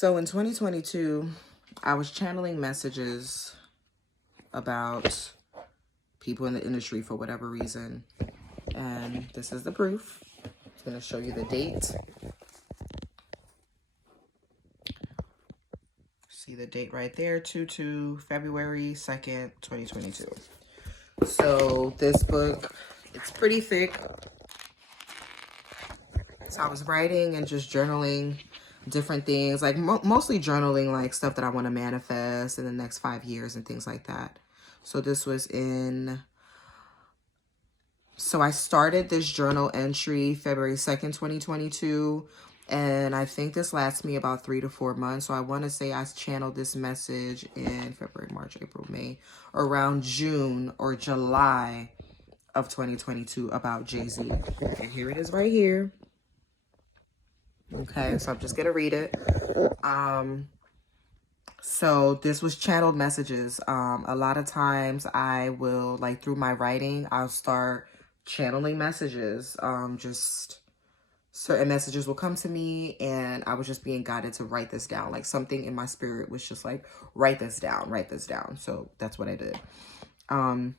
So in 2022, I was channeling messages about people in the industry for whatever reason. And this is the proof. I'm going to show you the date. See the date right there, February 2nd, 2022. So this book, it's pretty thick. So I was writing and just journaling different things, like mostly journaling like stuff that I want to manifest in the next 5 years and things like that. So this was so I started this journal entry February 2nd, 2022. And I think this lasts me about 3 to 4 months. So I want to say I channeled this message in February, March, April, May, around June or July of 2022 about Jay-Z. And here it is right here. Okay, so I'm just going to read it. So this was channeled messages. A lot of times I will, like through my writing, I'll start channeling messages. Just certain messages will come to me and I was just being guided to write this down. Like something in my spirit was just like, write this down. So that's what I did. And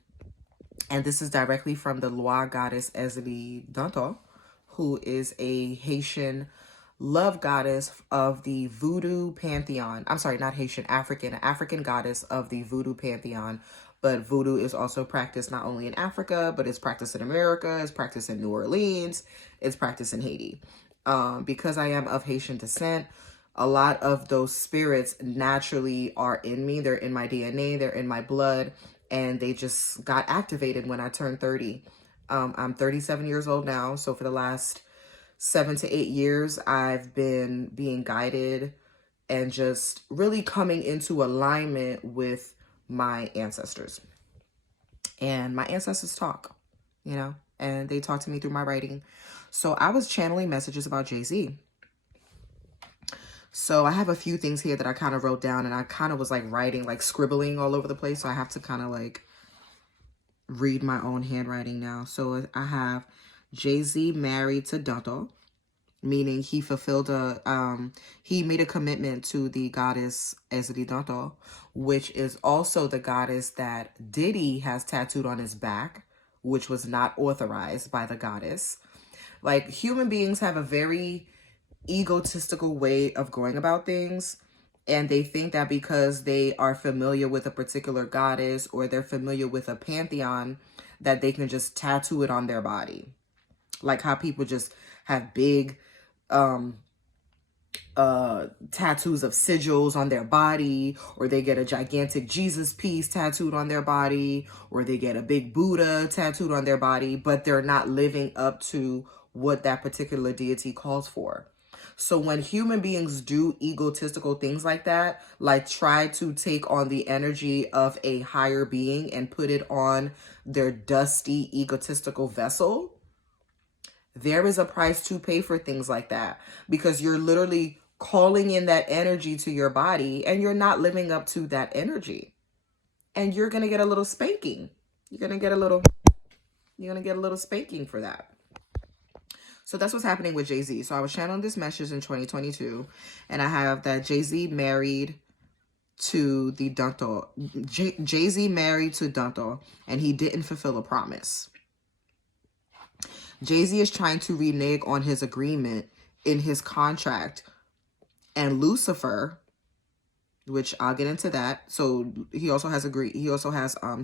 this is directly from the Loa goddess Ezeli Danto, who is a Haitian love goddess of the voodoo pantheon. I'm sorry, not Haitian, African goddess of the voodoo pantheon. But voodoo is also practiced not only in Africa, but it's practiced in America, it's practiced in New Orleans, it's practiced in Haiti. Because I am of Haitian descent, a lot of those spirits naturally are in me. They're in my DNA, they're in my blood, and they just got activated when I turned 30. I'm 37 years old now, so for the last 7 to 8 years, I've been being guided and just really coming into alignment with my ancestors. And my ancestors talk, and they talk to me through my writing. So I was channeling messages about Jay-Z. So I have a few things here that I kind of wrote down, and I kind of was like writing, like scribbling all over the place. So I have to kind of like read my own handwriting now. So I have Jay-Z married to Danto, meaning he fulfilled he made a commitment to the goddess Ezeli Danto, which is also the goddess that Diddy has tattooed on his back, which was not authorized by the goddess. Like, human beings have a very egotistical way of going about things, and they think that because they are familiar with a particular goddess or they're familiar with a pantheon, that they can just tattoo it on their body. Like how people just have big tattoos of sigils on their body, or they get a gigantic Jesus piece tattooed on their body, or they get a big Buddha tattooed on their body, but they're not living up to what that particular deity calls for. So when human beings do egotistical things like that, like try to take on the energy of a higher being and put it on their dusty egotistical vessel, there is a price to pay for things like that, because you're literally calling in that energy to your body and you're not living up to that energy. And you're going to get a little spanking. You're going to get a little spanking for that. So that's what's happening with Jay-Z. So I was channeling this message in 2022, and I have that Jay-Z married to the Danto. Jay-Z married to Danto, and he didn't fulfill a promise. Jay-Z is trying to renege on his agreement in his contract, and Lucifer, which I'll get into that. So he also has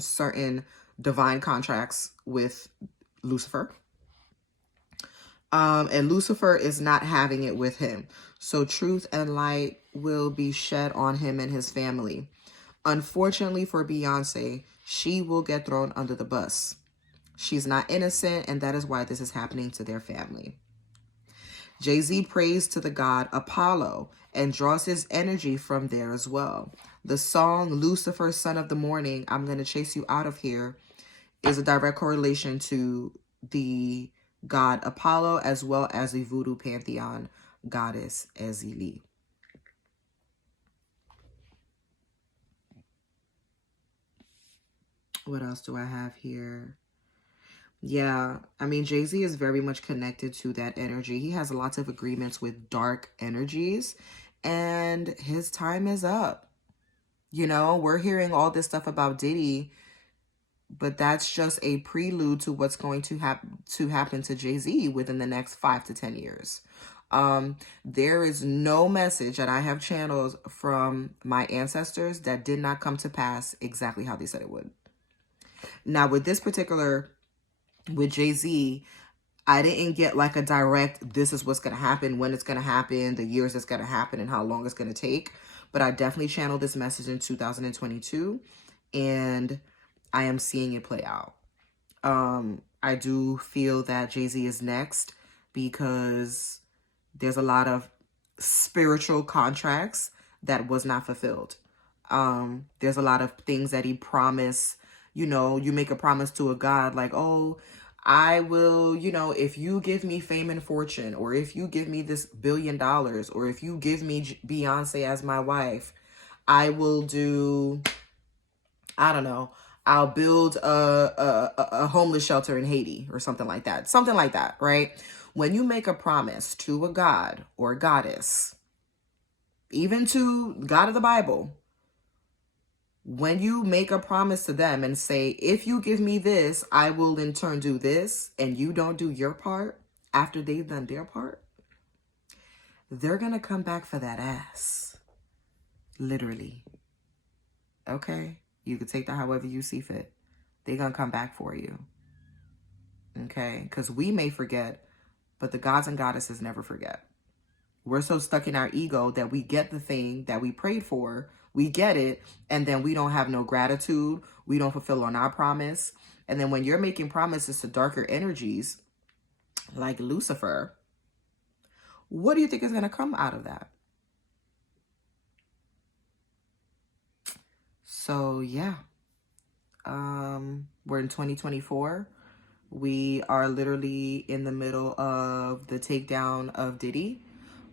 certain divine contracts with Lucifer. And Lucifer is not having it with him. So truth and light will be shed on him and his family. Unfortunately for Beyonce, she will get thrown under the bus. She's not innocent, and that is why this is happening to their family. Jay-Z prays to the god Apollo and draws his energy from there as well. The song Lucifer, Son of the Morning, I'm going to chase you out of here, is a direct correlation to the god Apollo as well as the voodoo pantheon goddess Ezeli. What else do I have here? Yeah, I mean, Jay-Z is very much connected to that energy. He has lots of agreements with dark energies, and his time is up. You know, we're hearing all this stuff about Diddy, but that's just a prelude to what's going to happen to Jay-Z within the next 5 to 10 years. There is no message that I have channeled from my ancestors that did not come to pass exactly how they said it would. Now, with Jay-Z, I didn't get like a direct, this is what's going to happen, when it's going to happen, the years it's going to happen, and how long it's going to take. But I definitely channeled this message in 2022, and I am seeing it play out. I do feel that Jay-Z is next because there's a lot of spiritual contracts that was not fulfilled. There's a lot of things that he promised. You know, you make a promise to a God like, oh, I will, you know, if you give me fame and fortune, or if you give me this $1 billion, or if you give me Beyonce as my wife, I will do, I don't know, I'll build a homeless shelter in Haiti or something like that. Something like that, right? When you make a promise to a god or a goddess, even to God of the Bible, when you make a promise to them and say, if you give me this, I will in turn do this, and you don't do your part after they've done their part, they're going to come back for that ass. Literally. Okay? You can take that however you see fit. They're going to come back for you. Okay? Because we may forget, but the gods and goddesses never forget. We're so stuck in our ego that we get the thing that we prayed for, we get it, and then we don't have no gratitude. We don't fulfill on our promise. And then when you're making promises to darker energies, like Lucifer, what do you think is going to come out of that? So, yeah. We're in 2024. We are literally in the middle of the takedown of Diddy.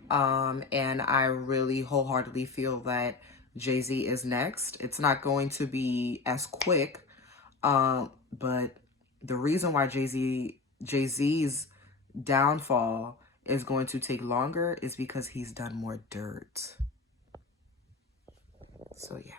And I really wholeheartedly feel that Jay-Z is next. It's not going to be as quick, but the reason why Jay-Z's downfall is going to take longer is because he's done more dirt. So yeah.